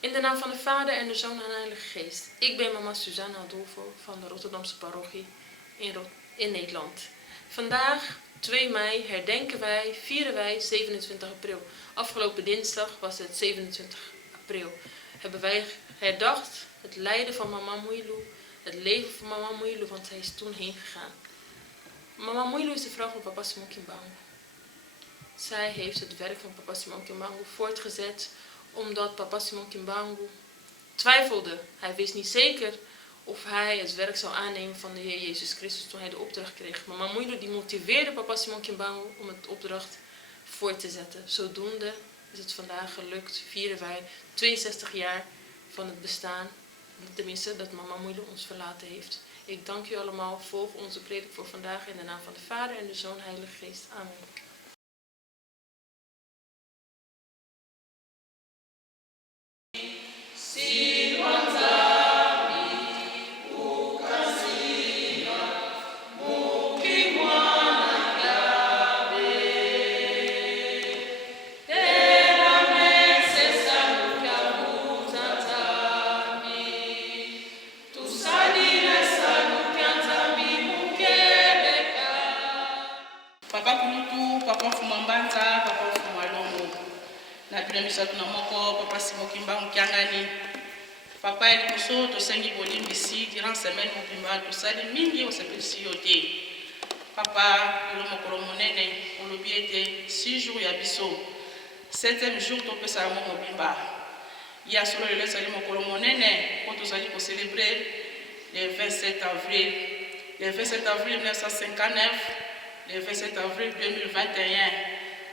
In de naam van de Vader en de Zoon en de Heilige Geest. Ik ben mama Suzanne Adolfo van de Rotterdamse parochie in Nederland. Vandaag, 2 mei, vieren wij 27 april. Afgelopen dinsdag was het 27 april. Hebben wij herdacht het lijden van mama Moeilu, het leven van mama Moeilu, want zij is toen heen gegaan. Mama Moeilu is de vrouw van papa Simon Kimbangu. Zij heeft het werk van papa Simon Kimbangu voortgezet, omdat papa Simon Kimbangu twijfelde. Hij wist niet zeker of hij het werk zou aannemen van de Heer Jezus Christus toen hij de opdracht kreeg. Mama Moeilu die motiveerde papa Simon Kimbangu om het opdracht voort te zetten. Zodoende is het vandaag gelukt, vieren wij 62 jaar van het bestaan, tenminste dat mama Moeilu ons verlaten heeft. Ik dank u allemaal. Volg onze predik voor vandaag in de naam van de Vader en de Zoon en de Heilige Geest. Amen. Papa Kulutu, Papa Fumambanza, Papa Fumalongo. Na bila misatu na moko, Papa Simon Kimbangu Kiangani. Papa Elikoso, to sengi bolimbisi, durant semaine mobimba, to sali mingi o sepelisi yote. Papa, le mokolo monene, on l'obiete, 6 jours ya biso. 7e jour, to pesa mo mobimba. Ya solo le sali mokolo monene, ko to sali ko célébrer le 27 avril. Le 27 avril 1959, le 27 avril 2021,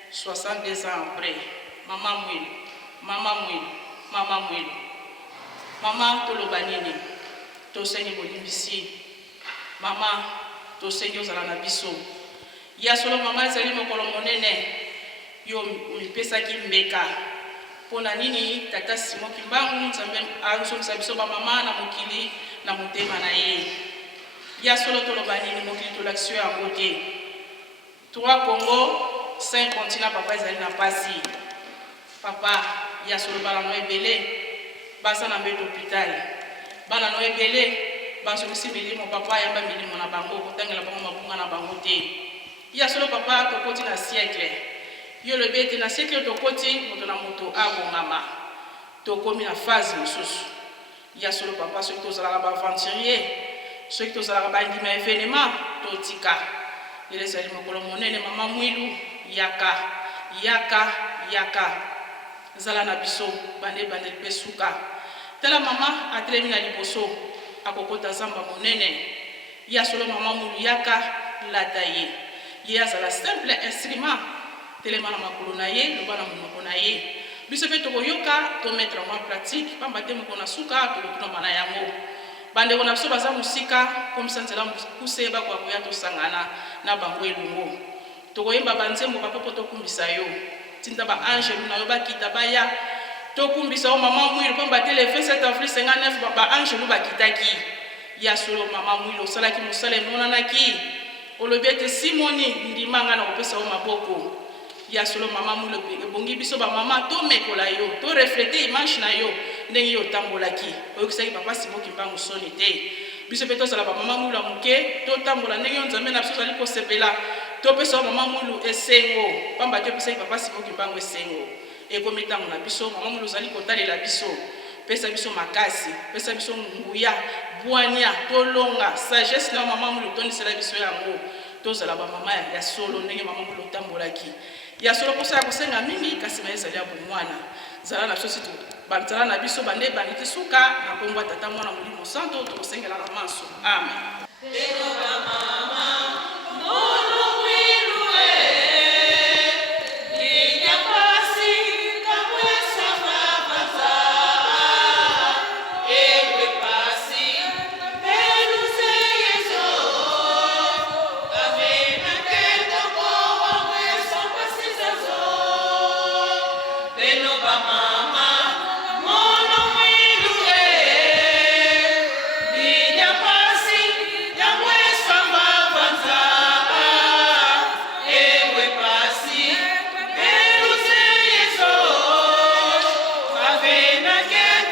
62 ans après. Maman Moeilu, Maman Moeilu, Maman Moeilu. Maman Tolobanini, Tosengi Bolimbisi. Maman Tosengi Ozalana Biso. Ya solo maman ezali mokolo monene, yo mipesaki mbeka. Pona nini tata Simon Kimbangu nzambe azomisa biso ba mama na mokili na motema na ye. Ya solo Tolobanini mokili tolakisio yango te. 3 Congo, 5 continents, papa ezali na pasi. Papa, ya solo bana no ebele, basa na mbeto hôpital. Bana no ebele, baso bisi milimo papa yamba milimo na bango, kotangela bango mabunga na bango te. Ya solo papa tokoti na siècle. Yo le bete na siècle tokoti moto na moto abongama. Tokomi na phase mosusu. Ya solo papa soki tozalaka ba aventurier, soki tozalaka ba ndima événement, totika. Il est allé mokolo monene mama Moeilu yaka zala na biso bande pesuka tala mama atelemi na liboso akokota zamba monene ya solo mama Moeilu yaka lataye ye azala simple instrument telema na makolo na ye loba na monoko na ye biso pe tokoyoka to mettre en pratique pamba te moko na suka tokotuna bana yango bande kona biso baza musika komisa nzela mukuse bakoya tosangana na bango elongo tokoyemba banzembo papa po tokumbisa yo tinda ba angelu na yo bakita baya tokumbisa yo mama Moeilu pamba te le 27 avril 59 ba angelu bakitaki ya solo mama Moeilu osalaki mosala emonanaki olobi ete simoni ndimanga na kopesa yo maboko ya solo mama Moeilu ebongi biso ba mama tomekola yo to refléter image na yo ndenge yo tambolaki oyokisaki papa Simon Kimbangu soni te biso pe tozala ba mama Moeilu amuke totambola ndenge yo nzambe na biso zali kosepela topesa mama Moeilu esengo pamba te opesaki papa Simon Kimbangu esengo ekomi ntango na biso mama Moeilu ozali kotalela biso pesa biso makasi pesa biso nguya bwania tolonga sagesse na mama Moeilu tondisela biso yango tozala ba mama ya solo ndenge mama Moeilu otambolaki ya solo kosa ya kosenga mingi kasi na ezali ya bomwana zala na biso situ banzala na biso bande baniti suka na kombo tata mwana molimo santo tokosengela na maso amen. Again.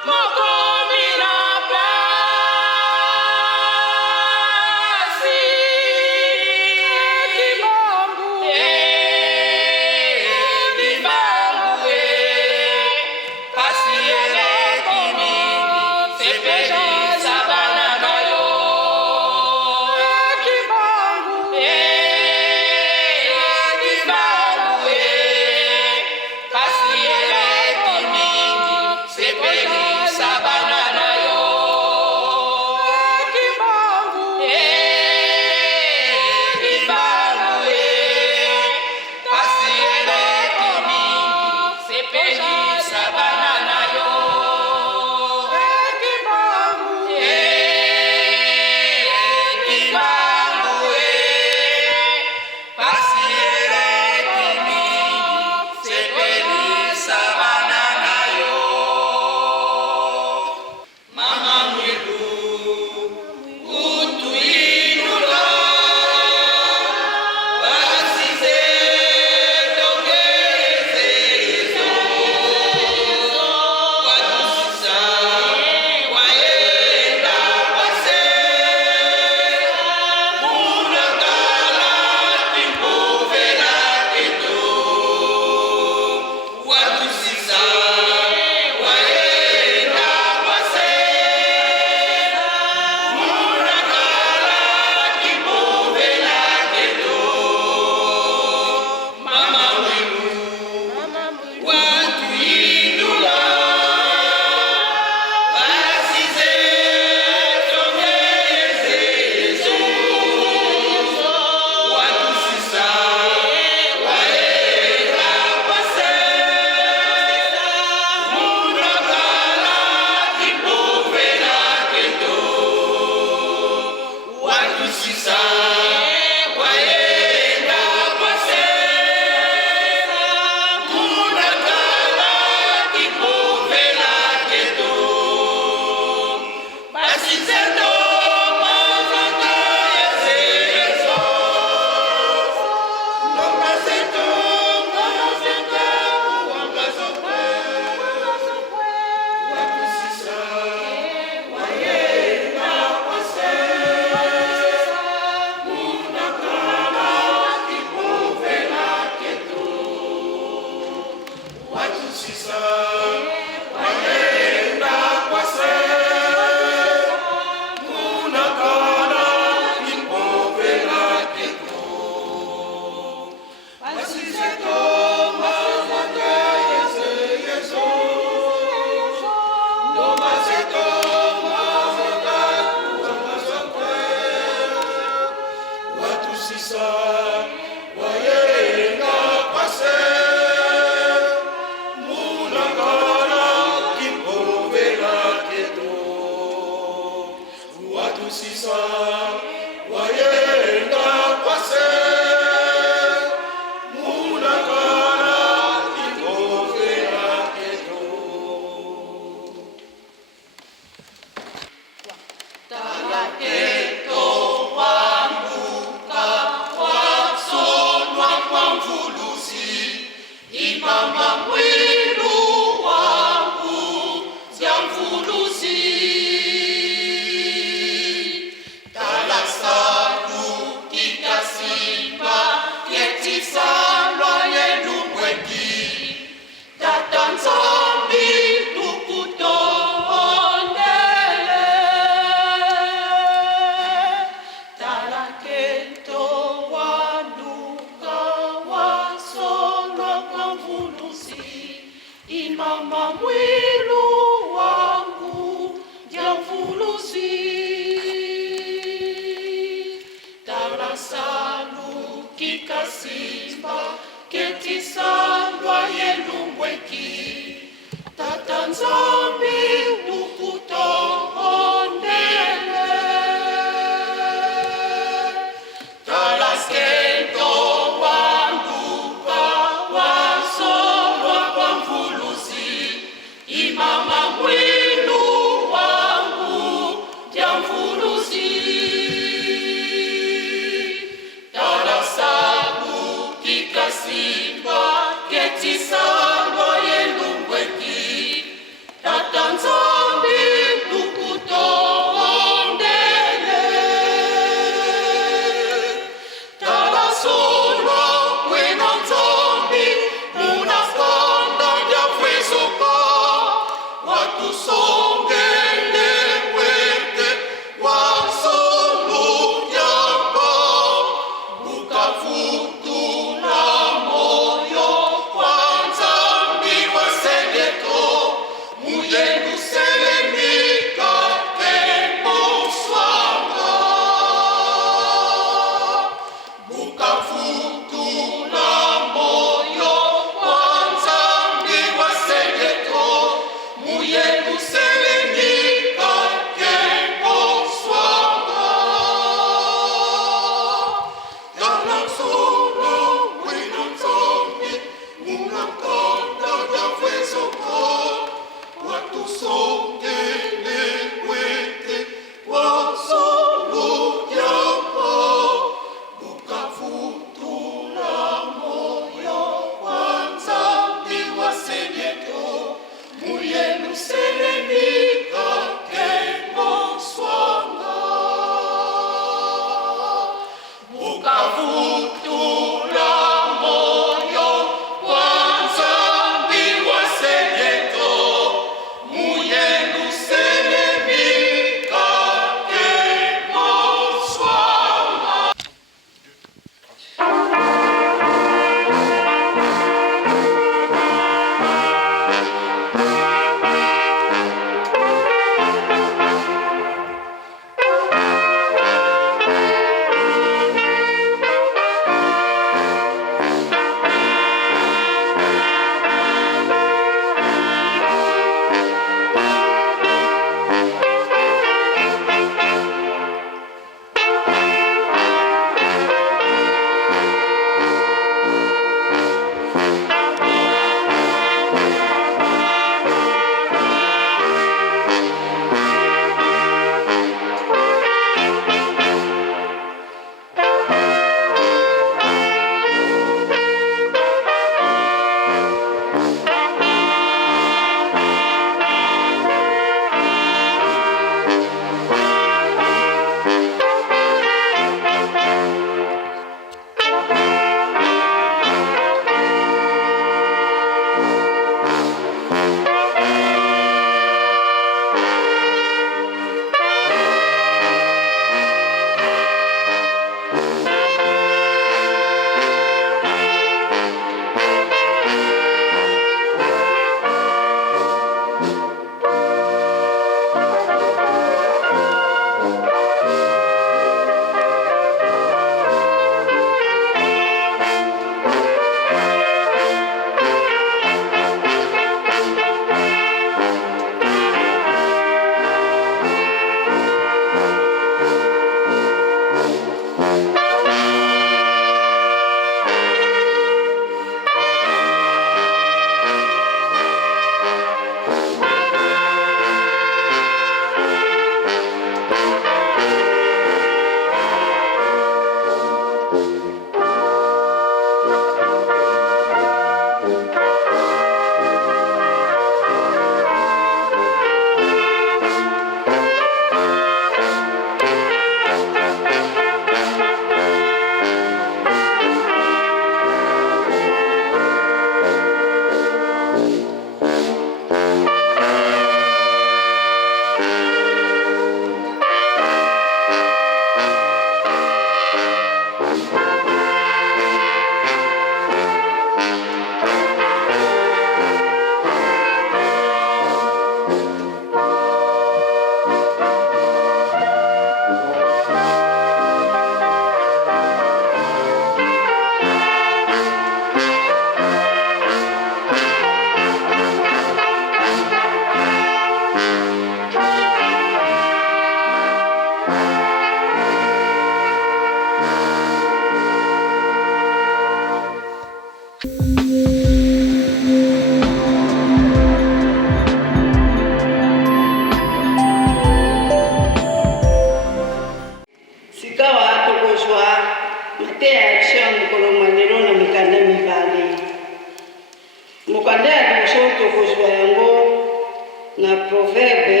na proverbe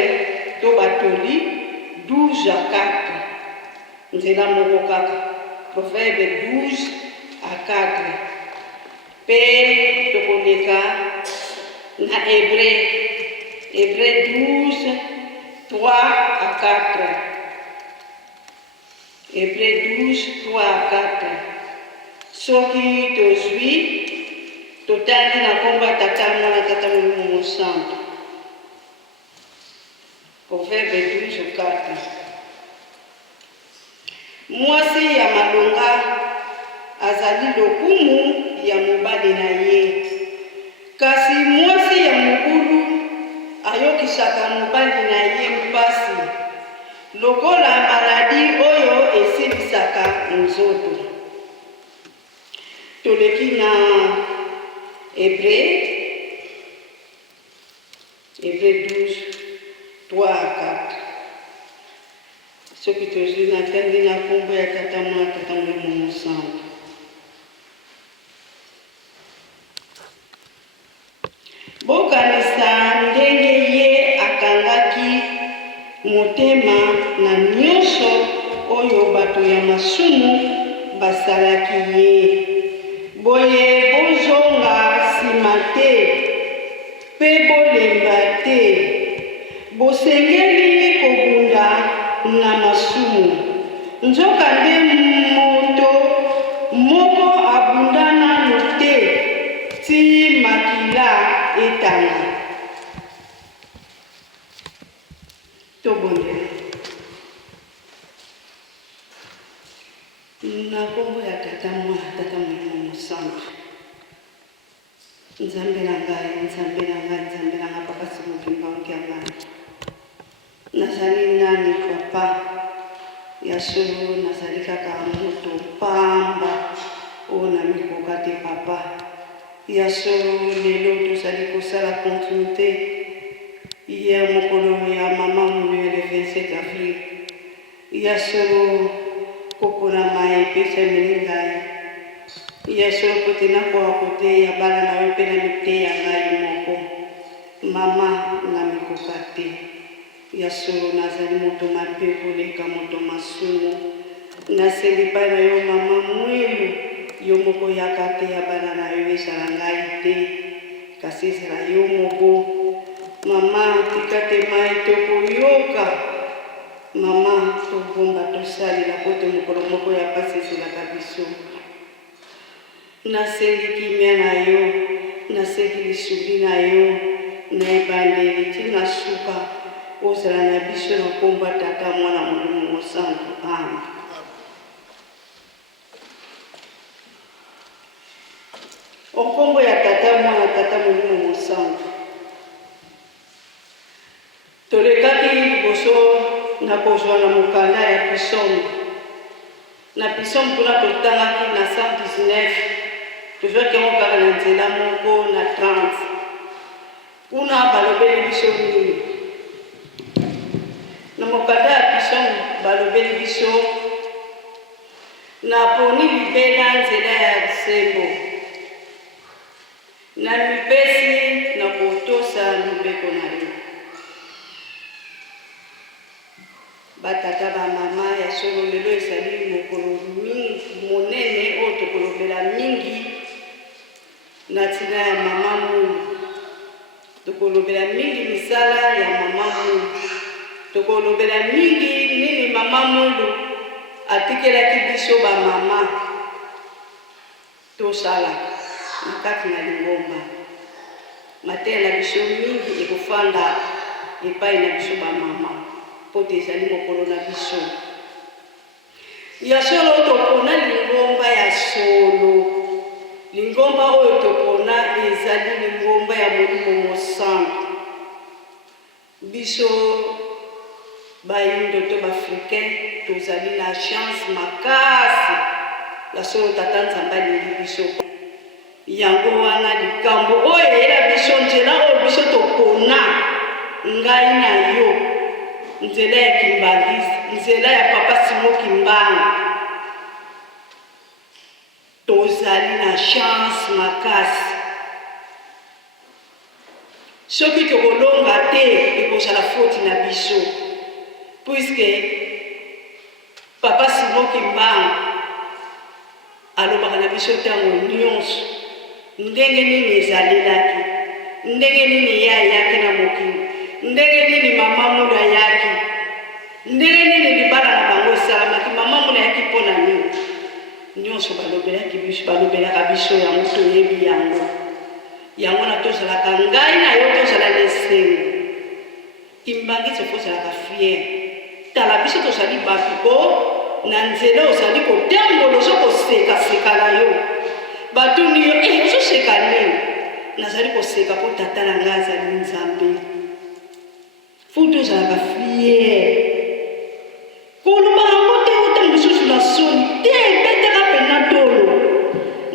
to batoli 12 à 4 nzela moko kaka proverbe 12 à 4 pe tokoleka na hébreu 12 3 à 4 hébreu 12 3 à 4 soki tozwi totali na kombo ya tata mwana tata molimo mosantu proverbe 12 4 mwasi ya malonga azali lokumu ya mobali na ye kasi mwasi ya mokulu ayokisaka mobali na ye mpasi lokola maladi oyo esilisaka nzoto. Toleki na hébreu 12 3 à 4 soki tozwi na tendi na kombo ya tata mwana tata molimo mosantu bokanisa ndenge ye motema na nyonso oyo bato ya masumu basalaki ye. Boye bozonga nsima te mpe bolemba te, bosengeli kobunda na masumu. Nzokande moto moko abunda nanu te ti makila etanga. Tobondela. Na kombo ya tata mwana tata Molimo Mosantu. Nzambe na ngai, Nzambe na ngai, Nzambe na ngai, Papa Simoki Mbangu ya ngai. Nazali nani papa ya solo, nazali kaka moto pamba oyo na mikoka te papa. Ya solo lelo tozali kosala continuité ya mokolo ya mama mulu le 27 avril. Ya solo kokona mai pesa melingai. Ya solo kote na kwa kote ya bala na wepe na mite ya ngai moko. Mama na mikoka te. Ya solo nazali moto mabe koleka moto masumu. Nasengi pa na yo mama mwelu. Yo moko ya kate ya bala na yo esala ngai te. Kasi esala yo moko. Mama tikate mai toko yoka. Mama tobomba tosali na kote mokolo moko ya pasi eselaka biso. Nasengi kimia na yo, nasengi lisubi na yo, na ebandeli tina suka ozala na biso na kombo ya tata mwana Molimo Mosantu. Amen. Okombo ya tata mwana tata Molimo Mosantu. Tolekaki liboso na kozwa na mokanda ya pisomo. Na pisomo kuna totangaki na 119. Tozwaki yango kaka na nzela moko na 30. Kuna balobeli biso nini? Na mokanda ya pisomo balobeli biso na poni libela nzela ya sembo. Na mipesi na kotosa lobeko na yo. Batata ba mama ya solo lelo ezali mokolo mingi monene oyo tokolobela mingi na tina ya mama mulu. Tokolobela mingi misala ya mama mulu. Tokolobela mingi nini mama mulu atikelaki biso ba mama tosala na kati na Lingomba. Mateya na biso mingi ekofanda epai na biso ba mama. Pote ezali mokolo na biso. Ya solo topona Lingomba ya solo. Lingomba oyo topona ezali Lingomba ya Molimo Mosantu. Biso bayindo to bafricain tozali na chance makasi. Ya solo tata Nzambe alingi biso. Yango wana likambo oyo eyela biso nzela oyo biso topona ngai na yo. Nzela ya Kimbangisi, nzela ya Papa Simoki Mbangu. Tozali na chance makasi. Soki tokolonga te ekozala foti na biso. Puisque Papa Simoki Mbangu alobaka na biso ntango nyonso ndenge nini ezalelaki, ndenge nini ye ayaki na mokili, ndenge nini mama mulu ayaki, ndenge nini libala na bango esalamaki, mama mulu ayaki mpona nini. Nyonso balobelaki biso, balobelaka biso yango toyebi yango. Yango na tozalaka ngai na yo tozala lesengo. Kimbangisi tozalaka fier. Tala biso tozali bato po na nzela ozali kotambola ozokoseka na yo. Batuni yo ozoseka nini? Nazali koseka po tata na ngai azali Nzambe. Faut tozalaka fier. Koloba yango te otango mosusu na soni te ebetaka pena tolo.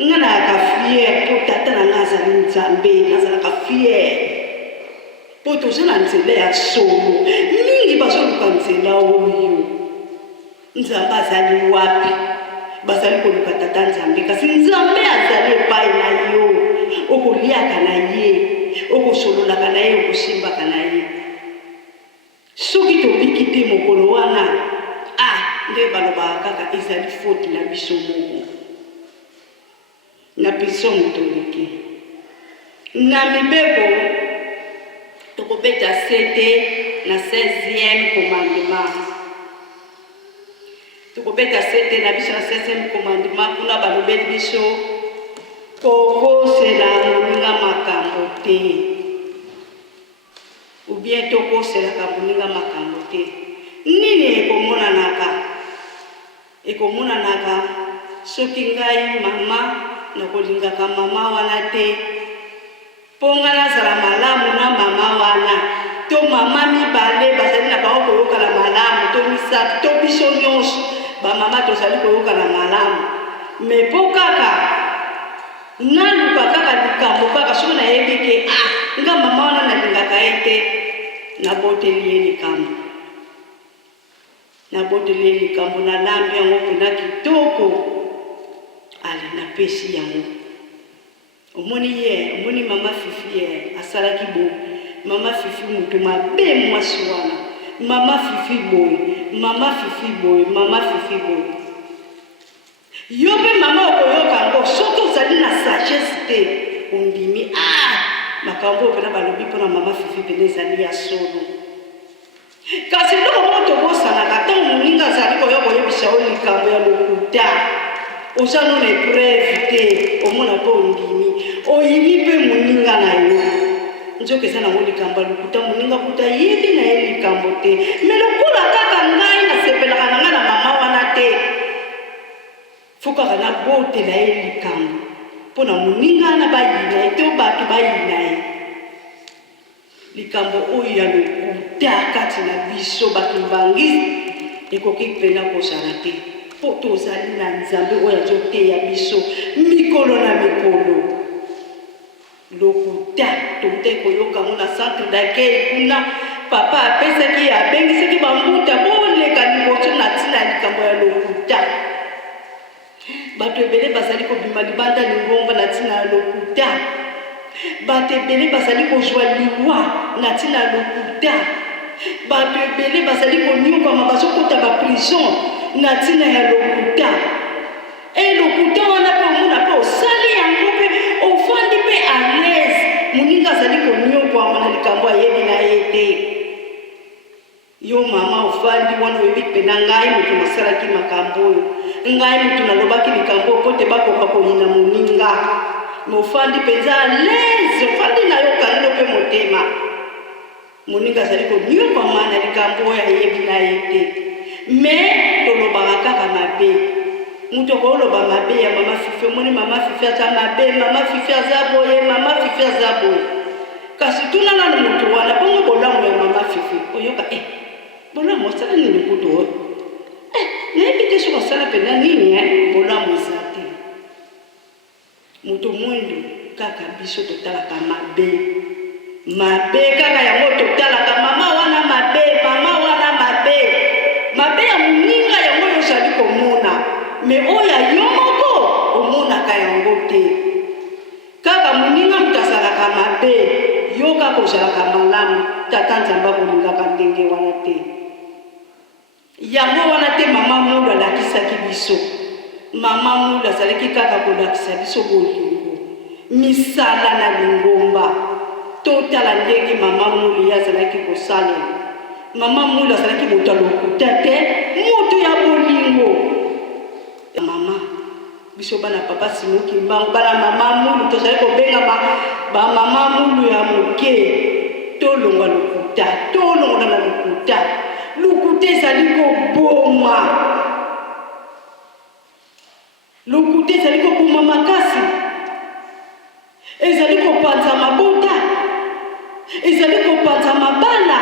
Nga nayaka fier po tata na ngai azali Nzambe. Nazalaka fier. Po toza na nzela ya solo. Mingi bazoluka nzela oyo. Nzambe azali wapi? Bazali koluka tata Nzambe. Kasi Nzambe azali epai na yo. Okoliaka na ye. Okosololaka na ye, okosimbaka na ye. Soki tobiki te mokolo wana nde balobaka kaka ezali faute na biso moko na biso motoliki na mibeko tokobeta sete na 16e commandement tokobeta sete na biso na 16e commandement kuna balobeli biso kokosela moninga makambo te ou bien tokoselaka moninga makambo te nini ekomonanaka soki ngai mama nakolingaka mama wana te mpo nga nazala malamu na mama wana to mama mibale bazali na bango koyokana malamu to misato to biso nyonso bamama tozali koyokana malamu me mpo kaka naluka kaka likambo kaka soki nayebi ke nga mama wana nalingaka ye te naboteli ye likambo nalambi yango mpena kitoko ale napesi yango omoni mama Fifi ye asalaki boye mama Fifi moto mabe mwasi wana mama Fifi boye yo mpe mama okoyoka yango soki ozali na sagesse te ondimi makambo oyo mpena balobi mpona mama Fifi pene ezali ya solo kasi eloko moko tokosanaka ntango moninga azali koya koyebisa oyo likambo ya lokuta oza no na epreuve te omona mpe ondimi oyimi mpe moninga na yo nzoka eza nango likambo ya lokuta moninga kuta yebi na ye likambo te me lokola kaka ngai nasepelaka na ngai na mama wana te fo kaka nabotela ye likambo mpona moninga na bayina ye to bato bayina ye likambo oyo ya lokuta kati na biso bakimbangisi ekoki mpena kozala te mpo tozali na nzambe oyo azoteya biso mikolo na mikolo lokuta tokutai koyoka ngo na centre d'accueil kuna papa apesaki abengisaki bambuta boleka liboso na ntina ya likambo ya lokuta bato ebele bazali kobima libanda lingomba na ntina ya lokuta bato ebele bazali kozwa liwa na ntina ya lokuta bato ebele bazali konyokama bazokota baprison na ntina ya lokuta lokuta wana mpe omona mpe osali yango mpe ofandi mpe a l'aise moninga azali konyokwama na likambo ayebi na ye te yo mama ofandi wana oyebi mpena ngai moto nasalaki makambo oyo ngai moto nalobaki likambo oyo mpo te bakoka koyina moninga me ofandi mpenza a l'aise ofandi nayokangino mpe motema moninga azali konyokwama na likambo oyo ayebi na ye te me tolobaka kaka mabe moto akoloba mabe ya mama Fifi omoni mama Fifi aza mabe mama Fifi aza boye mama Fifi aza boye kasi tuna nano moto wana bongo bolamu ya mama Fifi oyoka bolamu osala nini kutu oyo nayebi te soki osala mpena nini bolamu eza te moto mwindu kaka biso totalaka mabe kaka yango totalaka mama wana mabe ya moninga yango oyo ozali komona me oyo yo moko omonaka yango te kaka moninga moto azalaka mabe yo kaka ozalaka malamu tata nzambe akolingaka ndenge wana te yango wana te mama mulu alakisaki biso mama mulu azalaki kaka kolakisa biso bolingo misala na lingomba totala ndenge mama mulu ye azalaki kosalela mama mulu azalaki moto alokuta te moto ya bolingo mama biso bana papa Simoki Mbangu bana mama mulu tozali kobenga bamama mulu ya moke tolonga na lokuta ezali koboma lokuta ezali koboma makasi ezali kopanza mabota ezali kopanza mabala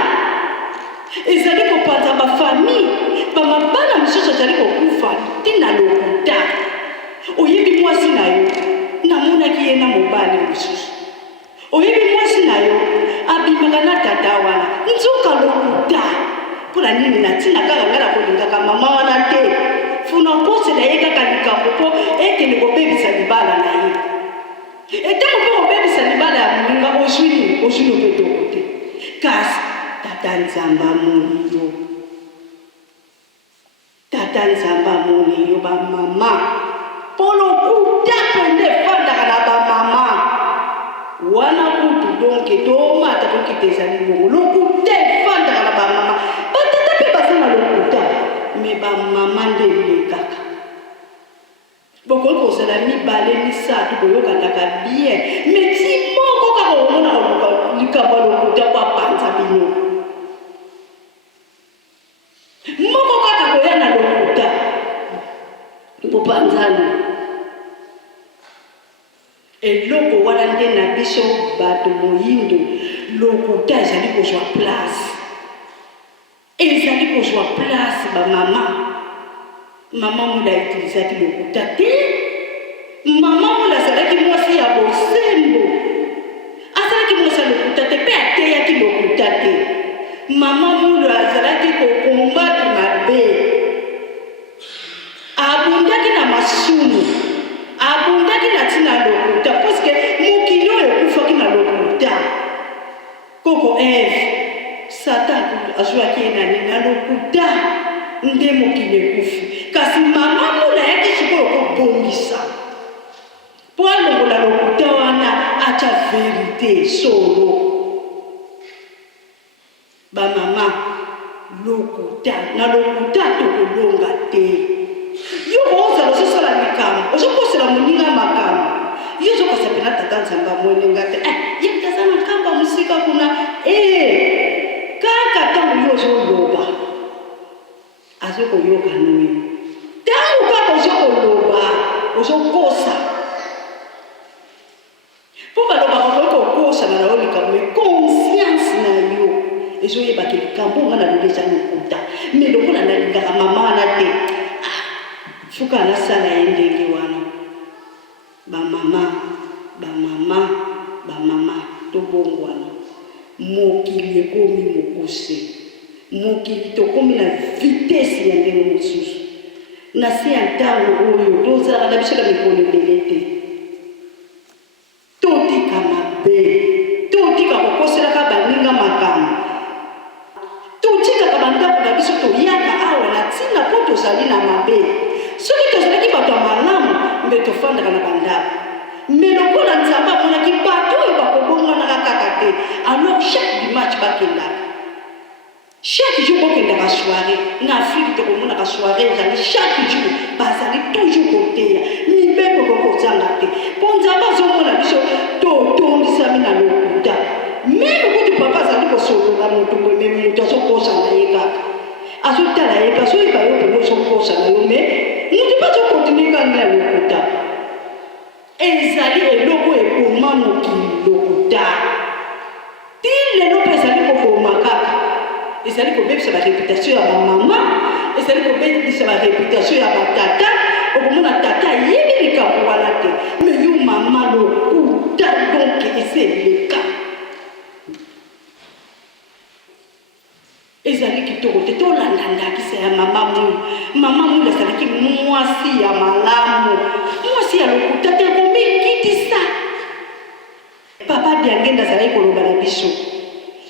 ezali kopanza bafamille bamabala mosusu ezali kokufa ntina lokuta oyebi mwasi na yo namonaki ye na mobali mosusu oyebi mwasi na yo abimaka na tata wana nzoka lokuta mpona nini na ntina kaka ngai nakolingaka mama wana te funa okosela ye kaka likambo mpo ekende kobebisa libala na ye etango mpe kobebisa libala ya moninga ozwi mpe toko te kasi tata nzambe amoni yo tata nzamba moni yo ba mama polo kuta pende fanda na ba mama wana kutu donc to mata to kitezali bongo lokuta fanda na ba mama batata pe basana lokuta me ba mama ndele kaka boko ko sala mi bale mi sa to boyoka ndaka bien me ti moko ka ko mona ko likaba lokuta kwa panza bino moko kaka koyana lokuta popanzana eloko wana nde na biso bato moyindo lokuta ezali kozwa place bamama mama mola utilisaki lokuta te mama mola azalaki mwasi ya bosembo azalaki mwasi ya lokuta te mpe ateyaki lokuta te mama mola azalaki kokombatre mabe abundaki na masumu abundaki na ntina lokuta parceke mokili oyo ekufaki na lokuta koko eve satan azwaki ye nani na lokuta nde mokili ekufi kasi mama mola yaki sikoyo kobongisa mpo alongola lokuta wana atya verite solo bamama lokuta na lokuta tokolonga te yo ozala ozosala likambo ozokosela moninga makambo yo ozokosepela tata nzambe amwenenga te yekaza makambo ya mosika kuna kaka ntango yo ozoloba azokoyoka noyo ntango kaka ozokoloba ozokosa mpo balobaka kokokosa na yo likambo me conscience na yo ezoyebaka likambo nga na loleza lokuta me lokola nalingaka mama na te fuka nasala ye ndenge wana bamama tobongwana mokili ekomi mokuse mokili tokomi na vitese ya ndenge mosusu na se ya ntango oyo tozalaka na biso na mikolo ebele te totika mabe totika kokoselaka baninga makambo totikaka bandako na biso toyaka awa na ntina mpo tozali na mabe soki tozalaki bato ya malamu mbe tofandaka na bandako me lokola nzambe amonaki bato oyo bakobongwanaka kaka te alors chaque dimanche bakendaka chaque jour bokendaka soirée na afrique tokomonaka soirée ezali chaque jour bazali toujours koteya mibeko kokozanga te mpo nzambe azomona biso totondisami na lokuta meme kutu papa azali kosolola moto boye moto azokosana ye kaka azotala ye kasi oyeba yo pene ozokosana yo me moto mpe azokontinekanga ya lokuta ezali eloko ekoma mokili lokuta ti lelo mpe ezali kokoma kaka ezali kobebisa bareputation ya bamama ezali kobebisa bareputation ya batata okomona tata ayebi likambo wana te me yo mama lokuta donk eseleka ezali kitoko te tolanda ndakisa ya mama mulu azalaki mwasi ya malamu mwasi ya lokuta te komikitisa papa biangenda azalaki koloba na biso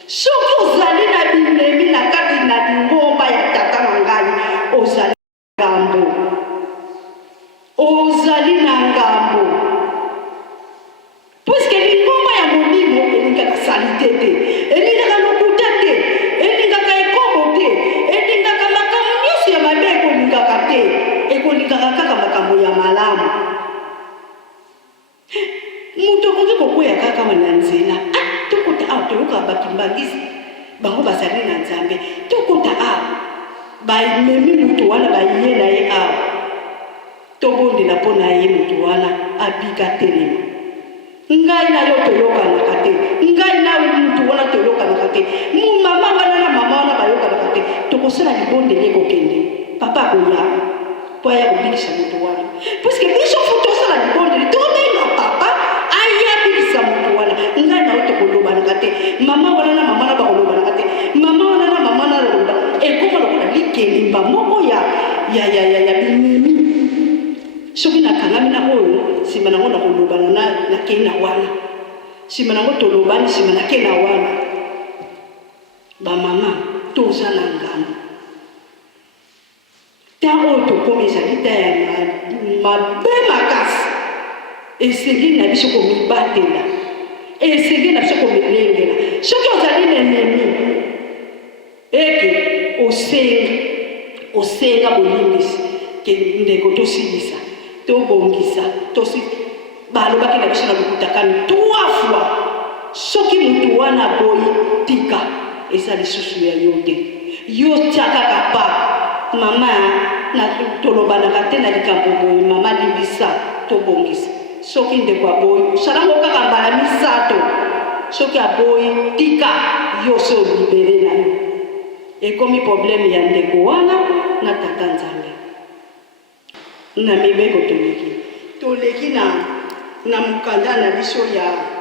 soki ozali na bimemi na kati na lingomba ya tata na ngai ozali na ngambo puisque lingomba ya molimo elingaka salite te elingaka lokuta te elingaka ekobo te elingaka makambo nyonso ya mabe ekolingaka te ekolingaka kaka makambo ya malamu moto akoki kokwea kaka wana nzela tokota awa toyokaka bakimbangisi bango bazali na nzambe tokota awa bamemi moto wana baye na ye awa tobondela mpo na ye moto wana abika telema ngai na yo toyokanaka te ngai na moto wana toyokanaka te mama wana na mama wana bayokanaka te tokosala libondeli ekokende papa akoya mpo aya kobikisa moto wana puiske biso fu tosala libondeli tobenga papa aya bikisa moto wana ngai na yo tokolobanaka te mama wana na mama na bakolobanaka te mama wana na mama na loba ekoma lokola likelimba moko ya bimemi soki nakangami na oyo nsima nango nakolobana nakei na wana nsima nango tolobani nsima nakei na wana bamama toza na ngambo ntango oyo tokomi ezali ta ya mabe makasi esengi na biso komibatela esengi na biso komilengela soki ozali na ennemi eke osenga bolimbisi ke ndeko tosilisa tobongisa balobaki na biso na lokutakani 3 fois soki mutu wana boyi tika eza lisusu ya yo te yo tia kaka pa mama na tolobanaka te na likambo boye mama limbisa tobongisa soki ndeko aboyi osalango kaka mbala misato soki aboyi tika yo so libere na yo ekomi probleme ya ndeko wana na tata nzambe na mibeko toleki na mukanda na biso ya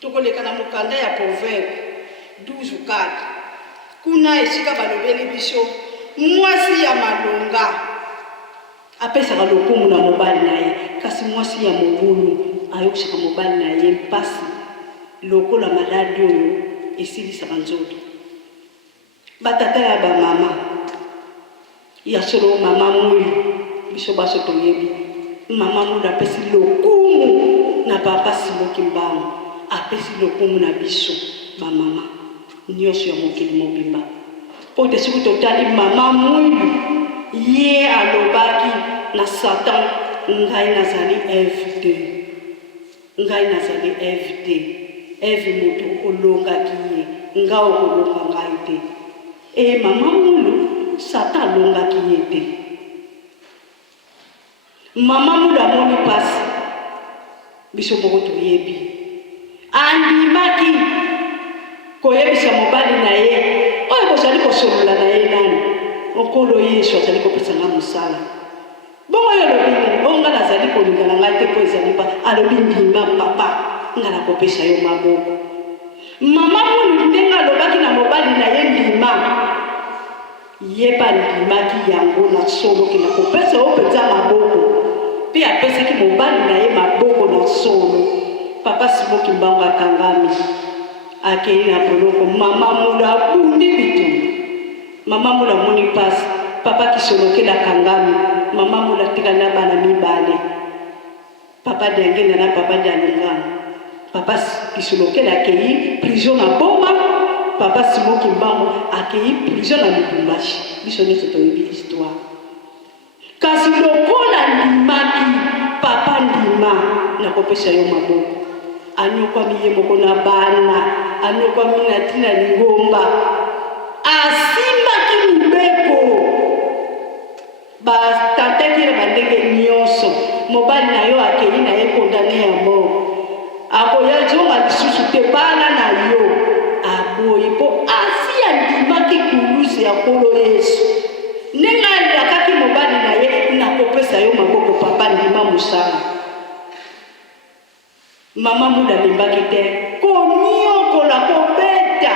tokoleka na mukanda ya Proverbe 12:4 kuna esika balobeli biso mwasi ya malonga apesaka lokumu na mobali na ye kasi mwasi ya mobulu ayokisaka mobali na ye mpasi lokola maladi oyo esilisaka nzoto batata ya bamama ya solo mama mulu biso baso toyebi mama mulu apesi lokumu na papa Simoki Mbangu apesi lokumu na biso bamama nyonso ya mokili mobimba po te soki totali mama mulu ye alobaki na Satan ngai nazali Eve te Eve moto olongaki ye nga okolonga ngai te mama mulu Satan alongaki ye te mama mulu amoni pasi biso moko toyebi andimaki koyebisa mobali na ye oyo kozali kosolola na ye nani okolo Yesu azali kopesanga mosala bongo oyo alobi onga nazali kolinga na ngai te po ezali pa alobi ndima papa nga nakopesa yo maboko mama mulu ndenge alobaki na mobali na ye ndima ye pa ndimaki yango na solo ke nakopesa yo mpenza maboko mpe apesaki mobali na ye maboko na solo papa Simoki Mbangu akangami akei na poloko mama mulu abundi bitumba mama mulu amoni pasi papa kisolokela kangami mama mulu atikali na bana mibale papa diangena na papa dialingana papa kisolokela akei prison na boma papa Simoki Mbangu akei prison na Lubumbashi biso nyonso toyebi histoire kasi lokola ndimaki papa ndima nakopesa yo maboko anyokwami ye moko na bana anyokwami na tina lingomba asimbaki mibeko batantakile bandenge nyonso mobali na yo akei na ye kondane ya moko akoya zonga lisusu te bana na yo aboyi po asi andimaki kulusi ya kolo Yesu ndenge alakaki mobali na ye nakopesa yo maboko papa ndima mosala mama mulu alembaki te koniokola kobeta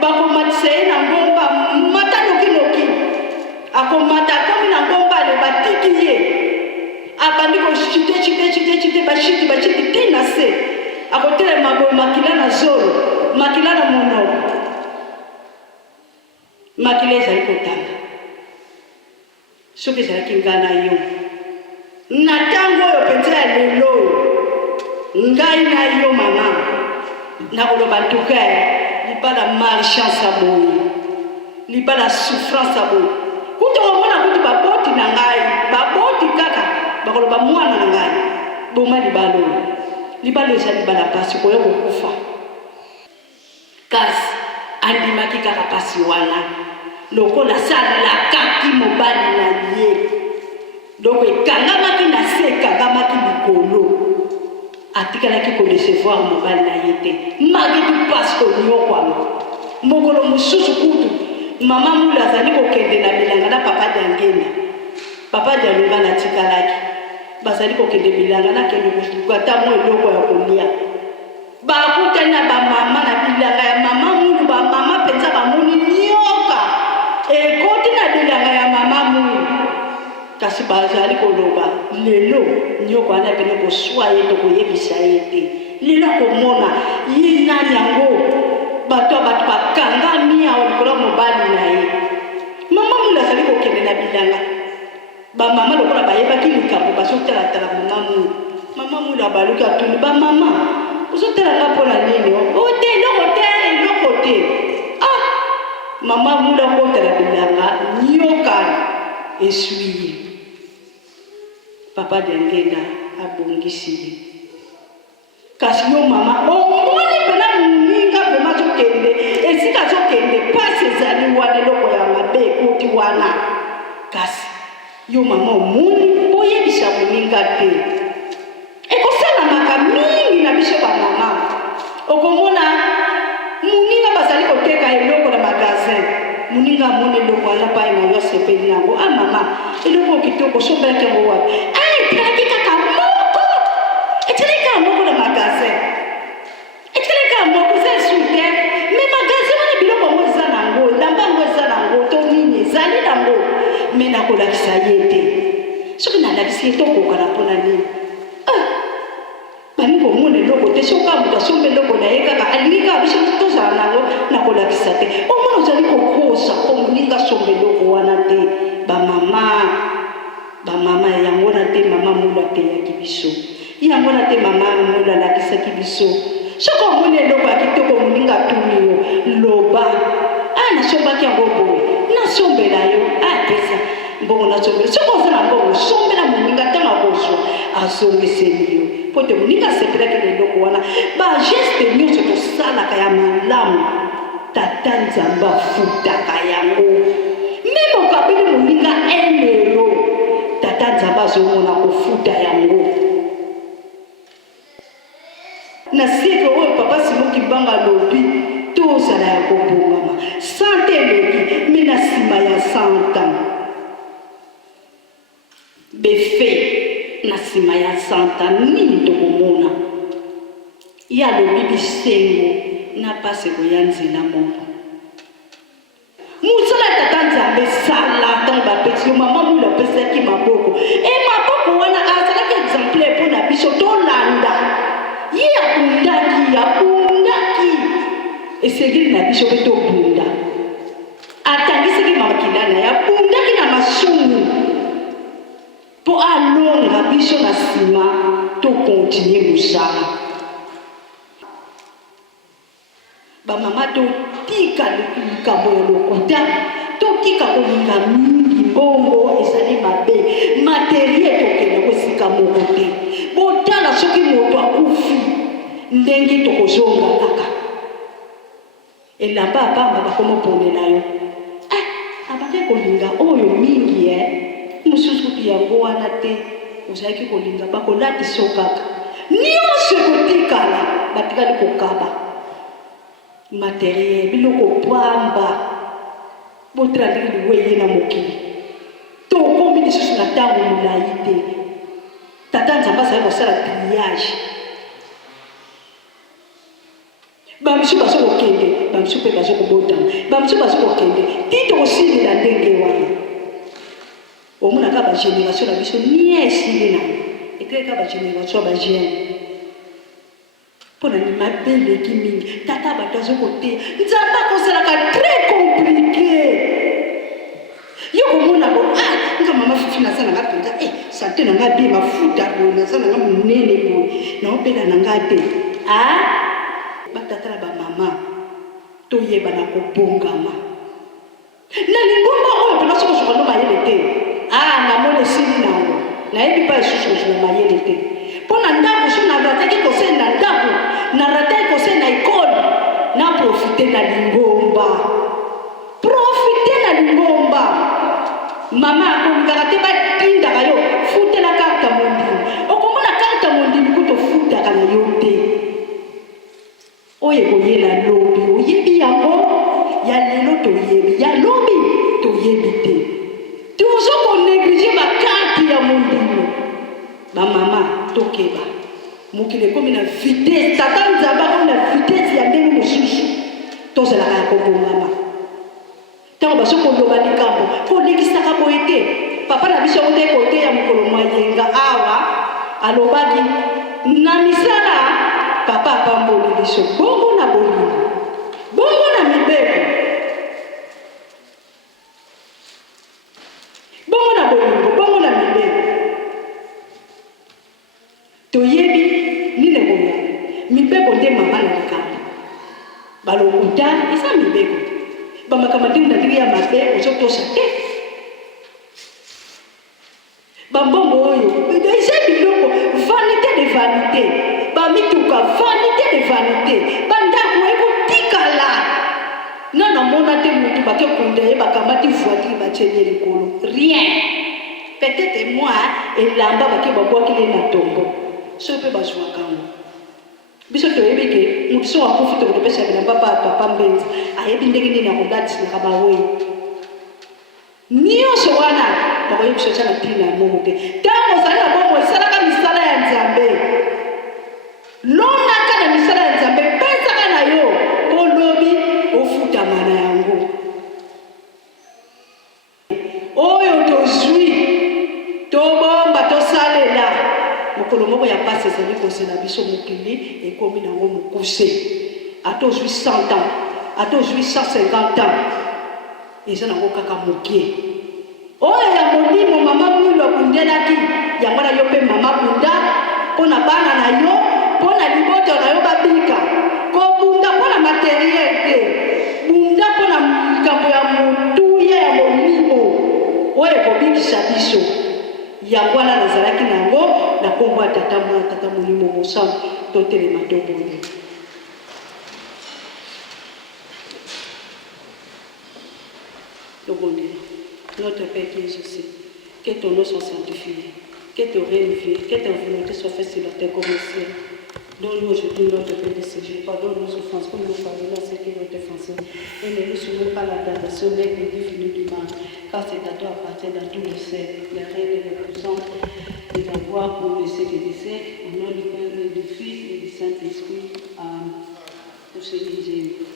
bakomatisa ye na ngomba mata nokinoki akomata akomi na ngomba ale batiki ye abandi koshite bashiti te na se akotelema boye makila na zolo makila na monoko makila ezali kotanga soki ezalaki ngai na yo na ntango oyo mpenza ya lelo oyo ngai na yo mama nakoloba ntuka libala malchance aboye libala souffrance aboye kuta omona kutu baboti na ngai baboti kaka bakoloba mwana na ngai boma libala eza libala pasi koya kokufa kasi andimaki kaka pasi wana lokola salakaki mobali na ye donc ekangamaki na se ekangamaki likolo atikalaki kodecevoir mobali na ye te magetu pasi koniokwama mokolo mosusu kutu mama mulu azali kokende na bilanga na papa diangena papa dialonga na tikalaki bazali kokende bilanga na kende koluka ta mo eloko ya kolia bakutani na bamama na bilanga ya mama mulu bamama mpenza bamoni nioka ekoti na bilanga ya mama mulu kasi bazali koloba lelo nyoko wana pene koswa ye to koyebisa ye te lelo komona ye nani yango bato bakangami awa likolo mobali na ye bazotala mama mu la baluki atuni ba mama ozotala nga mpona nini ote eloko te mama mu la kotala bilanga nyoka essuie papa Diangenda abongisi ye kasi yo mama omoni pena moninga vrema azokende esika azokende pasi ezali wana eloko ya mabe ekoti wana kasi yo mama omoni boyebisa moninga te ekosalamaka mingi na biso bamama okomona moninga bazali koteka eloko na magasin moninga amoni eloko wana pai na yo asepeli nango mama eloko kitoko sombelaki yango wapi etelaki kaka moko na magasin eteleka moko eza esute me magasin wana biloko yango eza nango elamba yango eza nango to nini ezali nango me nakolakisa ye te soki nalakisi ye tokokana mpona nini bani komona eloko te soki moto asomba eloko na ye kaka alingi kaka biso tozala nango nakolakisa te omona ozali kokosa po moninga asomba eloko wana te bamama yango na te mama mula te yaki biso yango na te mama mula alakisaki biso soki omoni eloko ya kitoko moninga atuni yo loba nasombaki yango boye nasombela yo apesa mbongo nasombela soki oza na mbongo sombela moninga ntango akozwa azongiseli yo po te moninga asepelaki na eloko wana bageste nyonso tosalaka ya malamu tata nzambe afutaka yango meme okabeli moninga enelo tata nzambe azomona kofuta yango na siècle oyo papa Simon Kimbanga alobi tozala ya kobongama sante eleki me na nsima ya 100 ans befe na nsima ya 100 ans nini tokomona ye alobi bisengo na pasi koya nzela moko mosala tata nzambe sala ntango bapesi yo mama mula apesaki maboko maboko wana azalaki exemplaire mpo na biso tolanda ye abundaki esengeli na biso mpe tobunda atangisaki makila na ye abundaki na masumu mpo alonga biso na nsima tokontinue mosala bamama totika likambo ya lokuta totika kolinga mingi bongo ezali mabe materie tokende kosika moko te botala soki moto akufi ndenge tokozonga kaka elamba apamba bakomoponela yo abaki kolinga oyo mingi mosusu yango wana te ozalaki kolinga bakolatiso kaka nyonso ekotikala batikali kokaba materiel biloko pamba botala ndenge liweye na mokili tokomi lisusu na ntango molai te tata nzambe azali kosala triage bamisu bazokokende bamisu mpe bazokobotama bamisu bazokokende ti tokosilela ndenge wana omonaka bagénération na biso nie esili na eteleka bagénération ya bagene mpona mabeleki mingi tata bato azokoteya nzambe akosalaka très compliqué yo komona bo nga mama fifi naza nanga mpenza sante nanga bie mafuta boye naza nanga monene boye naopela nanga te batata na bamama toyeba na kobongama na lingomba oyo mpona soko zokono mayele te namoni esili nango nayebi mpa esusu kozwa mayele te mpo na ndako so narataki kosenda ndako narataki kosenda ekole na profite na lingomba mama akolingaka te batindaka yo futela karta mondimi okomona karta mondimi kuto futaka na yo te oyo ekoyela lobi oyebi yango ya lelo toyebi ya lobi toyebi te tozokonéglige bakarte ya mondimi bamama tokeba mokili ekomi na vitese tata nzambe akomi na vitese ya ndenge mosusu tozalaka ya kobongama ntango bazokoloba likambo kolekisaka boye te papa na biso nde kote ya mokolo mwayenga awa alobaki na misala papa apamboli biso bongo na bolingo bongo na mibeko bongo na bolingo bongo na mibeko balokuta eza mibeko bamakambo ndenge na ndenge ya mabe ozotosha te bambongo oyo eza biloko vanité de vanité bamituka vanité de vanité bandako ekotikala nana mona te motu bakekunda ye bakamati voiture batieli likolo rien peut-être moi elamba bake babwakili na tombo soki mpe bazwaka ngo biso toyebi ke motu so akufi tokotopesa bilamba papa mbenza ayebi ndenge nini akodatisaka baoyi nyonso wana bakoyebi biso tya na ntina ya momo te ntango ozali na bongo esalaka misala ya nzambe lonaka na misala ya nzambe pesaka na yo olobi ofutama na yango oyo tozwi tobomba tosalela mokolo moko ya pasi ezali kozela biso mokili ekomi nango mokuse ata ozwi 100 ans ata ozwi 150 ans eza nango kaka mokie oyo ya molimo mama mwilu abundelaki yango na yo mpe mama bunda mpo na bana na yo mpo na liboto na yo babika kobunda mpo na materiel te bunda mpo na likambo ya motuya ya molimo oyo ekobikisa biso yango wana nazalaki nango na kombo ya tata mwana tata molimo mosantu totelema tobonde. Notre Père qui es ici, que ton nom soit sanctifié, que ton règne vienne, que ta volonté soit faite sur la terre comme au ciel. Donne-nous aujourd'hui notre pain de ce jour. Pardonne nos offenses comme nous pardonnons à ceux qui nous ont offensés. Et ne nous soumets pas à la tentation, mais nous définis du mal. Car c'est à toi appartient dans tous les siècles, les règnes et les puissances, et la gloire pour les siècles des siècles. Au nom du Père et du Fils et du Saint-Esprit. Amen. Pour ce que j'aime.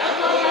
Yako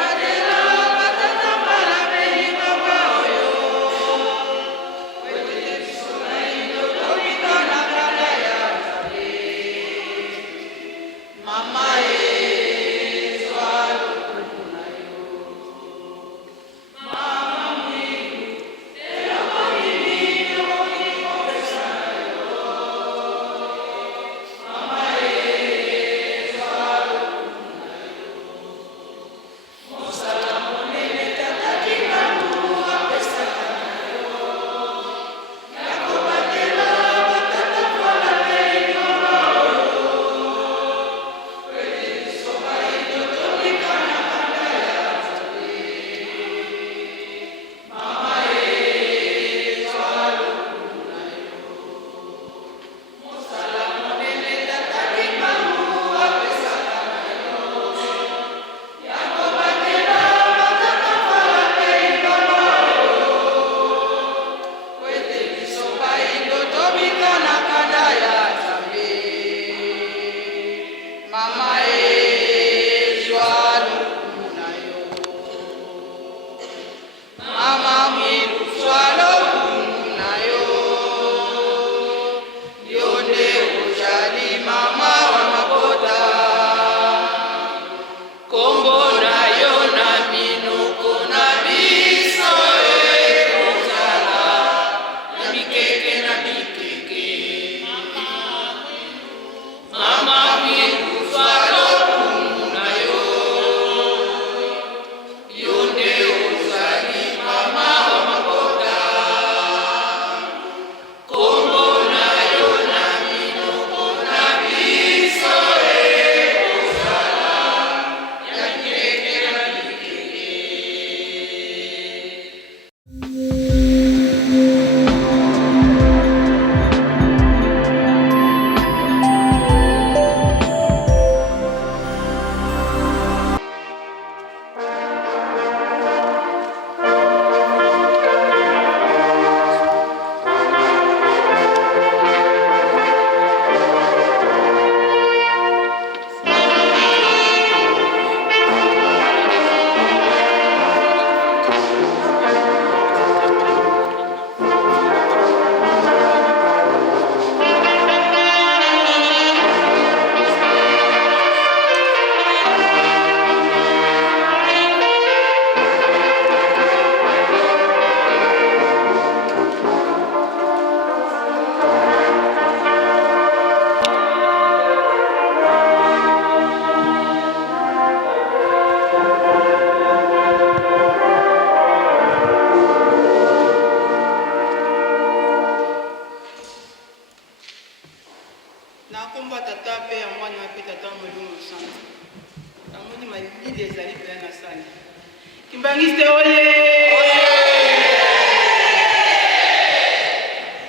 Kimbangiste oye!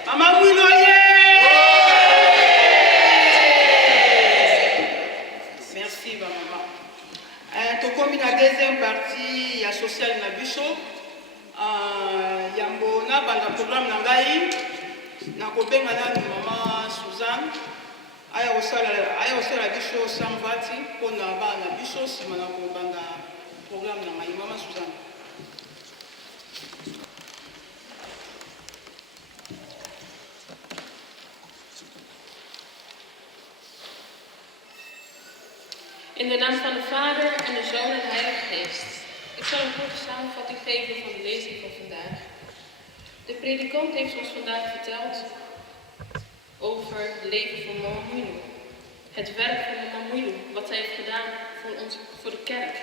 Mama Mouilo oye! Merci ba maman. Tokomi na deuxième partie ya social na biso. Yambo na banda programme na ngai na kobenga na mama Suzanne. Aya osala biso samvati pona bana biso sima na kobanda programme na ngai mama Suzanne. In de naam van de Vader en de Zoon en de Heilige Geest. Ik zal een korte samenvatting geven van de lezing van vandaag. De predikant heeft ons vandaag verteld over het leven van Mama Mouilo. Het werk van Mama Mouilo, wat zij heeft gedaan voor de kerk.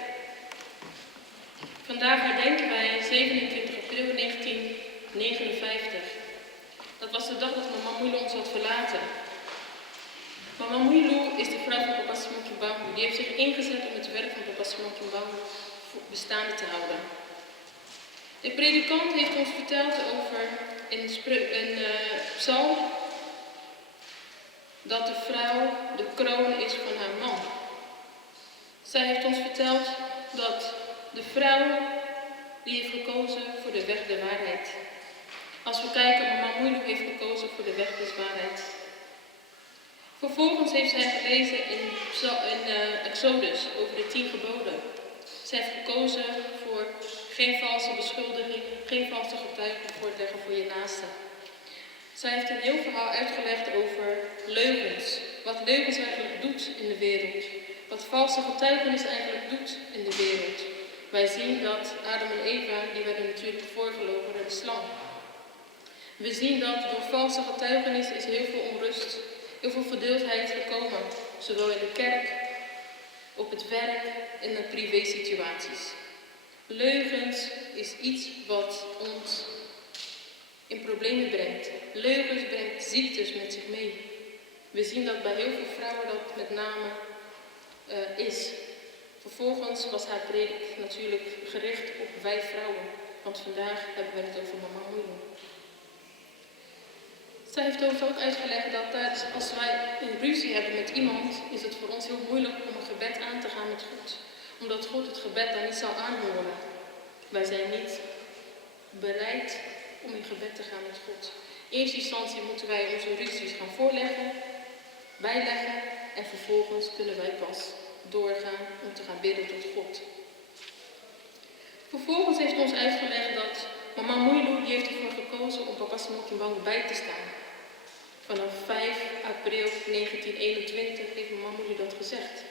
Vandaag herdenken wij 27 april 1959. Dat was de dag dat Mama Mouilo ons had verlaten. Mama Mouilo is de vrouw van papa Simon Kimbangu. Die heeft zich ingezet om het werk van papa Simon Kimbangu bestaande te houden. De predikant heeft ons verteld over een psalm dat de vrouw de kroon is van haar man. Zij heeft ons verteld dat de vrouw die heeft gekozen voor de weg der waarheid. Als we kijken, Mama Mouilo heeft gekozen voor de weg des waarheid. Vervolgens heeft zij gelezen in Exodus over de 10 geboden. Zij heeft gekozen voor geen valse beschuldiging, geen valse getuiging voortleggen voor je naaste. Zij heeft een heel verhaal uitgelegd over leugens. Wat leugens eigenlijk doet in de wereld. Wat valse getuigenis eigenlijk doet in de wereld. Wij zien dat Adam en Eva, die werden natuurlijk voorgelopen door de slang. We zien dat door valse getuigenis is heel veel onrust, heel veel verdeeldheid gekomen. Zowel in de kerk, op het werk en in privé-situaties. Leugens is iets wat ons in problemen brengt. Leugens brengt ziektes met zich mee. We zien dat bij heel veel vrouwen dat met name is. Vervolgens was haar predik natuurlijk gericht op wij vrouwen. Want vandaag hebben we het over Mama Mouilo. Zij heeft ook uitgelegd dat als wij een ruzie hebben met iemand, is het voor ons heel moeilijk om een gebed aan te gaan met God. Omdat God het gebed dan niet zal aanhoren. Wij zijn niet bereid om in gebed te gaan met God. In eerste instantie moeten wij onze ruzies gaan voorleggen, bijleggen en vervolgens kunnen wij pas doorgaan om te gaan bidden tot God. Vervolgens heeft ons uitgelegd dat Mama Mouilo die heeft ervoor gekozen om papa Simon Kimbangu bij te staan. Vanaf 5 april 1921 heeft Mama Mouilo dat gezegd.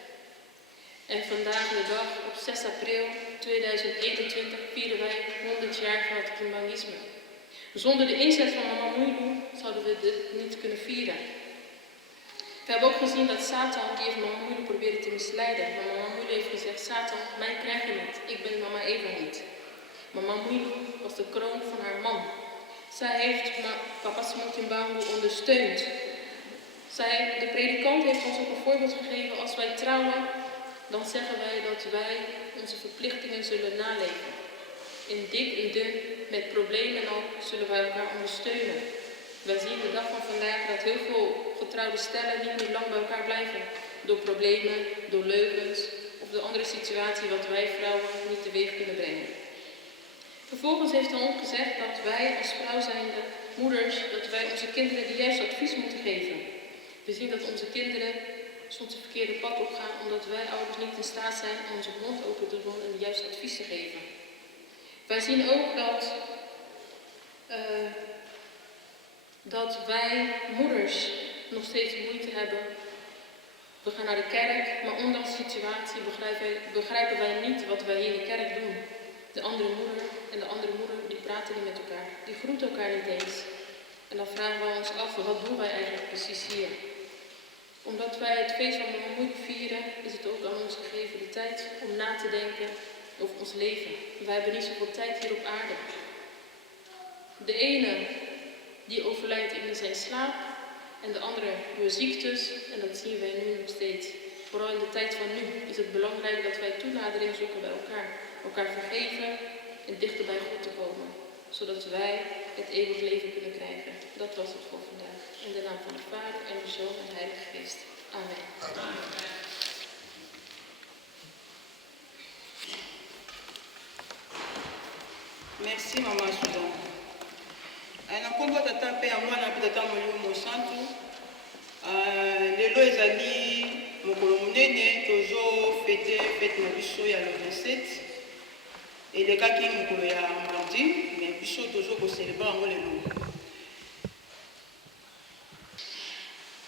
En vandaag de dag, op 6 april 2021, vieren wij 100 jaar van het Kimbangisme. Zonder de inzet van Mama Mouilo zouden we dit niet kunnen vieren. We hebben ook gezien dat Satan, die heeft Mama Mouilo proberen te misleiden. Maar Mama Mouilo heeft gezegd, Satan, mij krijg je niet. Ik ben Mama Eva niet. Mama Mouilo was de kroon van haar man. Zij heeft papa Simon Kimbangu ondersteund. De predikant heeft ons ook een voorbeeld gegeven. Als wij trouwen, dan zeggen wij dat wij onze verplichtingen zullen naleven. In dik en dun, met problemen ook, zullen wij elkaar ondersteunen. Wij zien de dag van vandaag dat heel veel getrouwde stellen niet meer lang bij elkaar blijven. Door problemen, door leugens of door andere situaties wat wij vrouwen niet teweeg kunnen brengen. Vervolgens heeft hij ons gezegd dat wij als vrouw zijnde moeders, dat wij onze kinderen de juiste advies moeten geven. We zien dat onze kinderen soms het verkeerde pad opgaan omdat wij ouders niet in staat zijn om onze mond open te doen en de juiste advies te geven. Wij zien ook dat wij moeders nog steeds moeite hebben. We gaan naar de kerk, maar ondanks de situatie begrijpen wij niet wat wij hier in de kerk doen. De andere moeder en de andere moeder die praten niet met elkaar. Die groeten elkaar niet eens. En dan vragen we ons af, wat doen wij eigenlijk precies hier? Omdat wij het feest van Mama Mouilo vieren, is het ook aan ons gegeven de tijd om na te denken over ons leven. Wij hebben niet zoveel tijd hier op aarde. De ene die overlijdt in zijn slaap en de andere door ziektes. En dat zien wij nu nog steeds. Vooral in de tijd van nu is het belangrijk dat wij toenadering zoeken bij elkaar. Elkaar vergeven, en dichter bij God te komen, zodat wij het eeuwig leven kunnen krijgen. Dat was het voor vandaag. In de naam van de Vader en de Zoon en de Heilige Geest. Amen. Merci Maman Suzanne. Na kombo tata mpe ya mwana mpe tata molimo mosantu lelo ezali mokolo monene tozofete fete na biso ya le 27 elekaki mokolo ya mardi mais biso tozokocelebre yango lelo.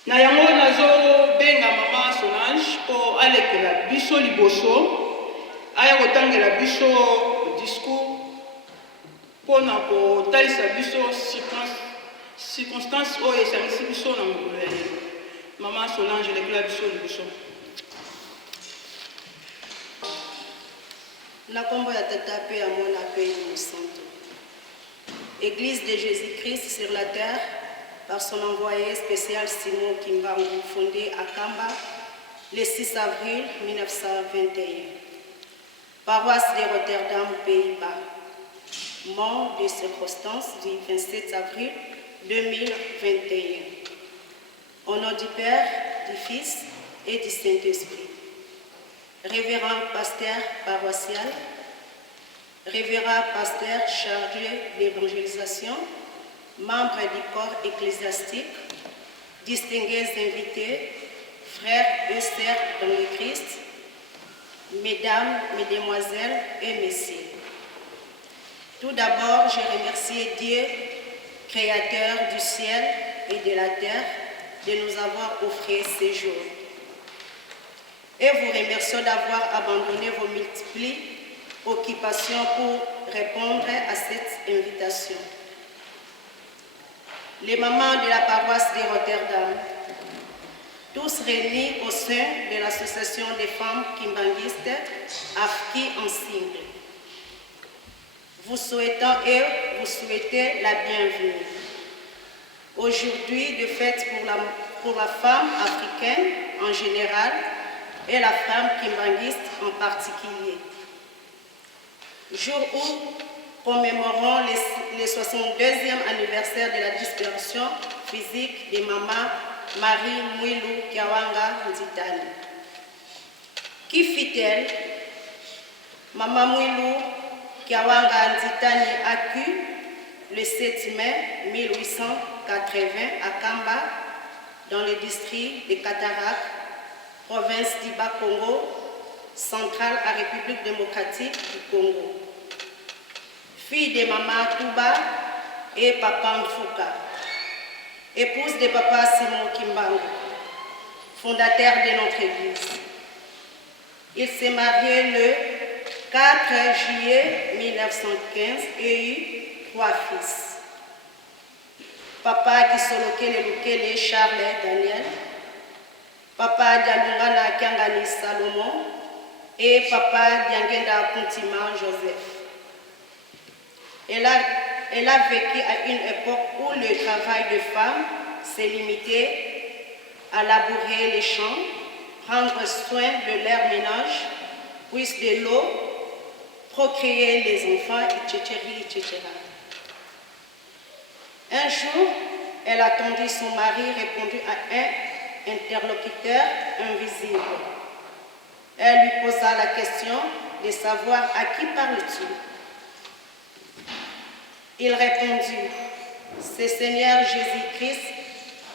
Na yango nazobenga Mama Solange mpo alekela biso liboso aya kotangela biso discours mpona kotalisa biso circonstance oyo esangisi biso na mokolo ya lelo. Mama Solange elekela biso liboso. Na kombo ya tata mpe ya mwana mpe ya mosantu. Église de Jésus-Christ sur la terre par son envoyé spécial Simon Kimbangu, fondé à Kamba le 6 avril 1921. Paroisse de Rotterdam, Pays-Bas. Mort de circonstance du 27 avril 2021. Au nom du Père, du Fils et du Saint-Esprit. Révérend pasteur paroissial, révérend pasteur chargé d'évangélisation, membre du corps ecclésiastique, distingués invités, frères et sœurs dans le Christ, mesdames, mesdemoiselles et messieurs. Tout d'abord, je remercie Dieu, créateur du ciel et de la terre, de nous avoir offert ces jours. Et vous remercions d'avoir abandonné vos multiples occupations pour répondre à cette invitation. Les mamans de la paroisse de Rotterdam, tous réunis au sein de l'association des femmes kimbanguistes AFKI en sigle. Vous souhaitant et vous souhaitez la bienvenue. Aujourd'hui, de fête pour la femme africaine en général et la femme kimbanguiste en particulier. Jour où commémorons le 62e anniversaire de la disparition physique de Maman Marie Mwilu Kiawanga Nzitani. Qui fit-elle? Maman Mwilu Kiawanga Nzitani acquis le 7 mai 1880 à Kamba, dans le district de Katarak, province du Bas-Congo, centrale à République démocratique du Congo. Fille de Maman Touba et Papa Mfouka, épouse de Papa Simon Kimbangu, fondateur de notre église. Il s'est marié le 4 juillet 1915 et eut 3 fils. Papa Kisolokele Lukele Charles Daniel, Papa Dialungana Kiangani Salomon et Papa Diangenda Kuntima Joseph. Elle a vécu à une époque où le travail de femme s'est limité à labourer les champs, prendre soin de leur ménage, puiser de l'eau, procréer les enfants, etc., etc. Un jour, elle attendit son mari répondit à un interlocuteur invisible. Elle lui posa la question de savoir à qui parle-t-il. Il répondit, c'est Seigneur Jésus-Christ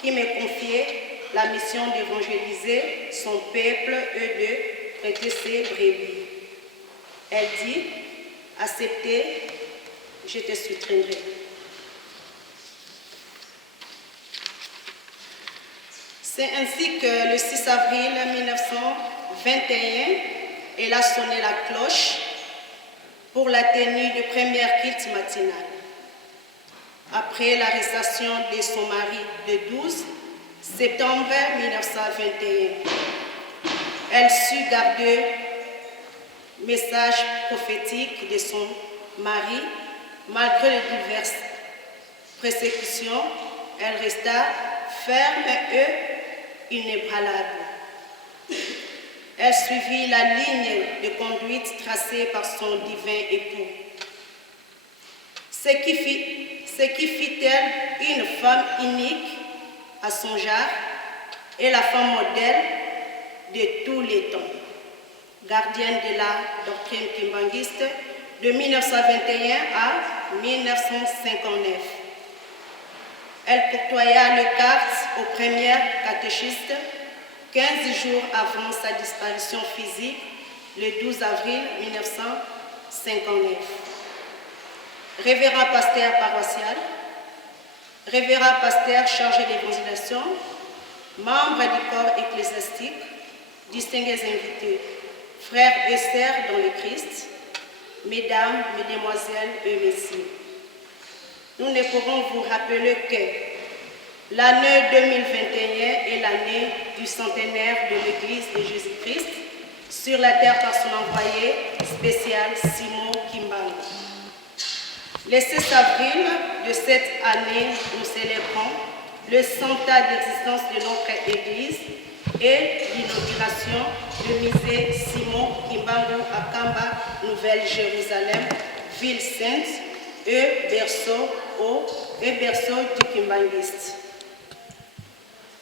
qui m'a confié la mission d'évangéliser son peuple et de prêter ses brebis. Elle dit, acceptez, je te soutiendrai. C'est ainsi que le 6 avril 1921, elle a sonné la cloche pour la tenue de première culte matinale. Après l'arrestation de son mari le 12 septembre 1921, elle sut garder le message prophétique de son mari. Malgré les diverses persécutions, elle resta ferme et inébranlable. Elle suivit la ligne de conduite tracée par son divin époux. Ce qui fit d'elle une femme unique à son genre et la femme modèle de tous les temps. Gardienne de la doctrine kimbanguiste de 1921 à 1959. Elle côtoya le CART aux premières catéchistes 15 jours avant sa disparition physique le 12 avril 1959. Révérend pasteur paroissial, révérend pasteur chargé d'évangélisation, membre du corps ecclésiastique, distingués invités, frères et sœurs dans le Christ, mesdames, mesdemoiselles et messieurs. Nous ne pourrons vous rappeler que l'année 2021 est l'année du centenaire de l'Église de Jésus-Christ sur la terre par son envoyé spécial Simon Kimbangu. Le 16 avril de cette année, nous célébrons le 100 ans d'existence de notre Église et l'inauguration du musée Simon Kimbangu à Kamba, Nouvelle-Jérusalem, ville sainte et berceau du Kimbanguiste.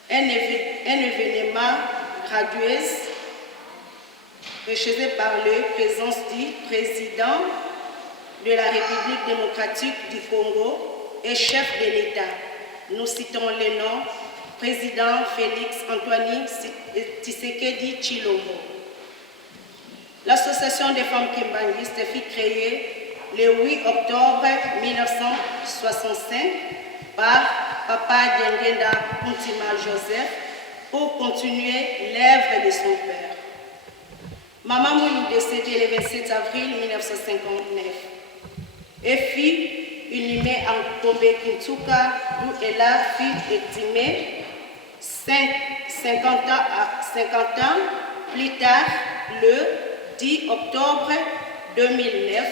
Un événement gradué recherché par la présence du président de la République démocratique du Congo et chef de l'État. Nous citons les noms président Félix Antoine Tshisekedi Tshilombo. L'Association des femmes kimbanguistes fut créée le 8 octobre 1965 par Papa Diengenda Kuntima Joseph pour continuer l'œuvre de son père. Maman Moulou décédée le 27 avril 1959 et fut inhumée en Kombe Kintuka où elle a fut estimée 50 ans plus tard, le 10 octobre 2009,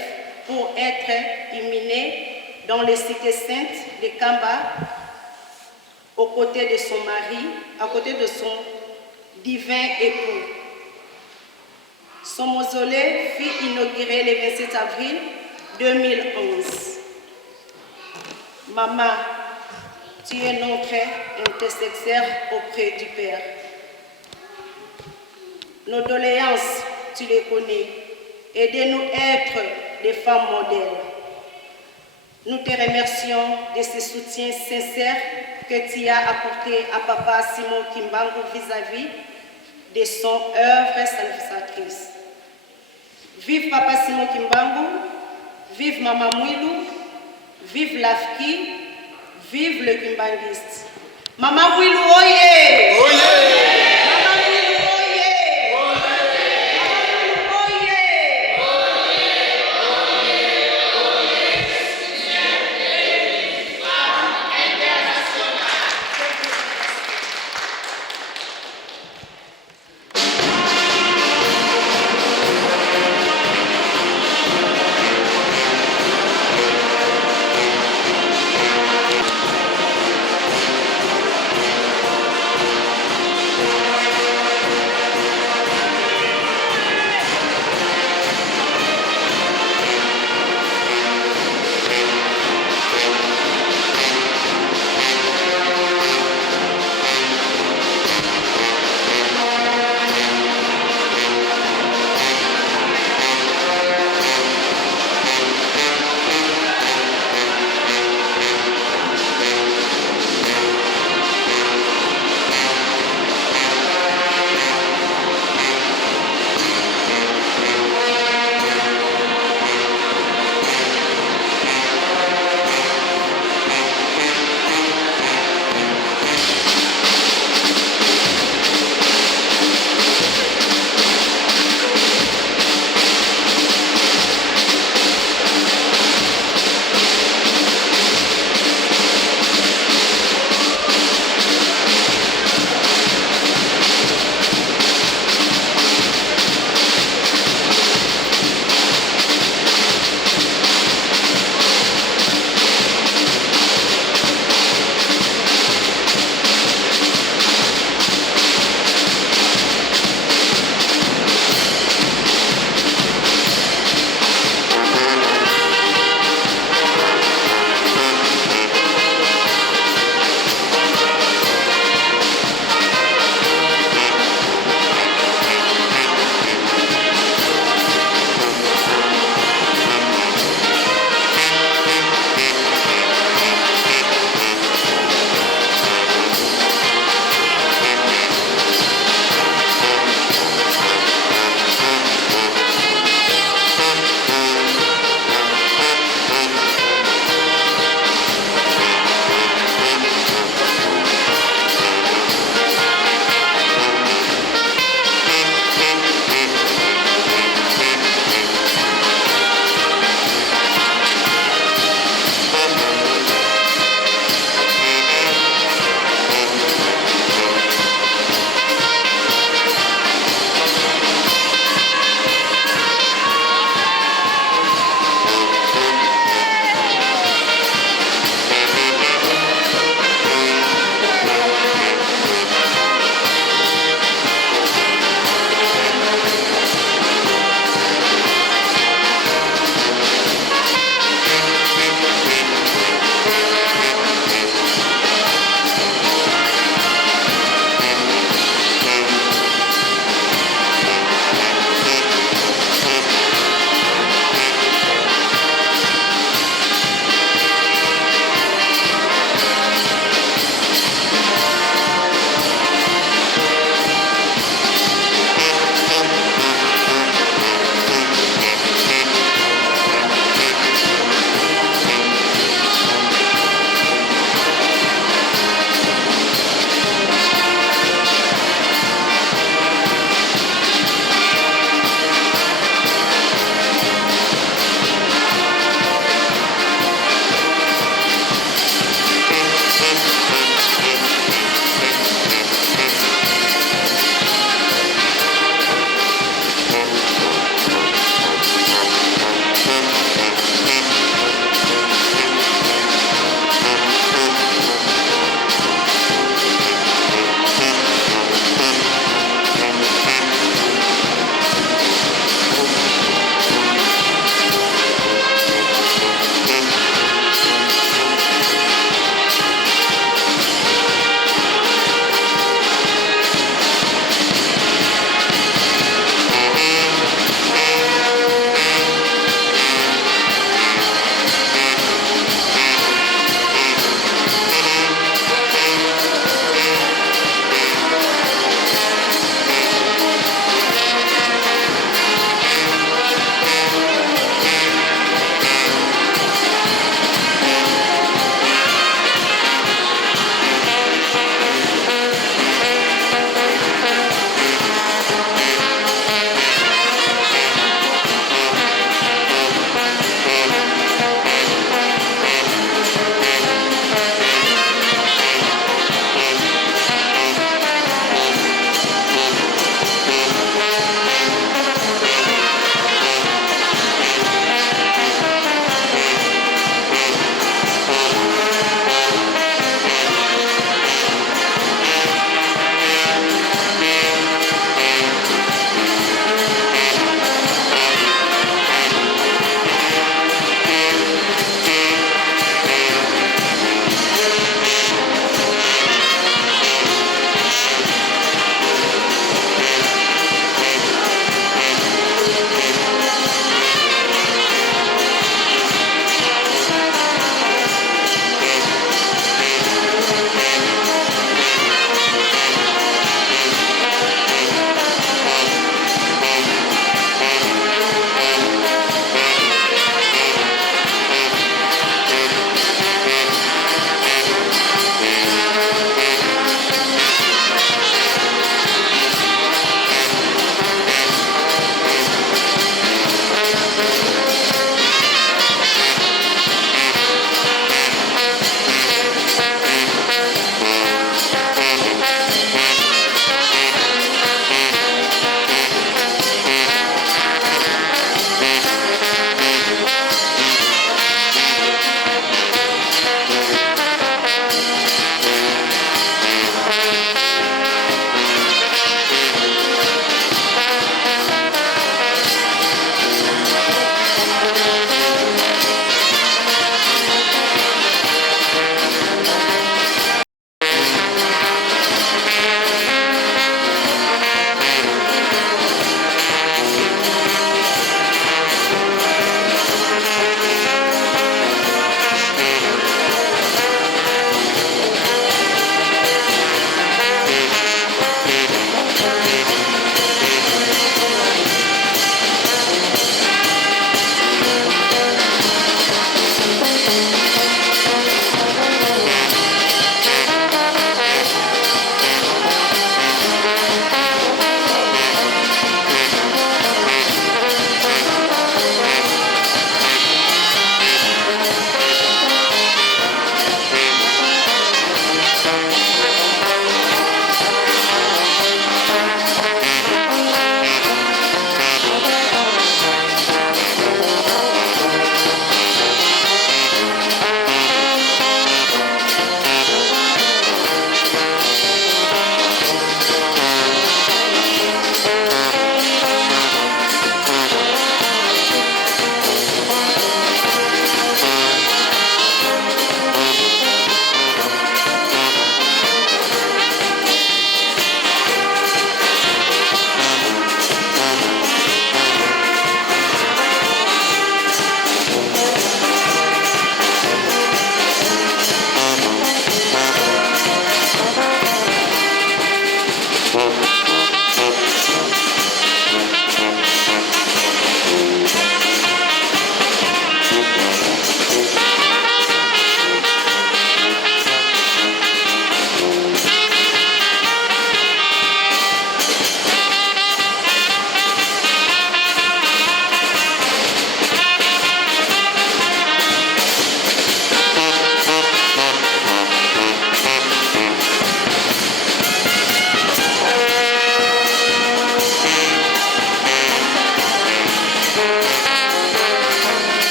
pour être inhumée dans les cités saintes de Kamba, aux côtés de son mari, à côté de son divin époux. Son mausolée fut inauguré le 27 avril 2011. Maman, tu es notre intercesseur auprès du Père. Nos doléances, tu les connais. Aidez-nous à être des femmes modèles. Nous te remercions de ce soutien sincère que tu as apporté à Papa Simon Kimbangu vis-à-vis de son œuvre salvatrice. Vive Papa Simon Kimbangu, vive Maman Mouilou, vive l'Afki, vive le Kimbanguiste. Maman Mouilou, oye!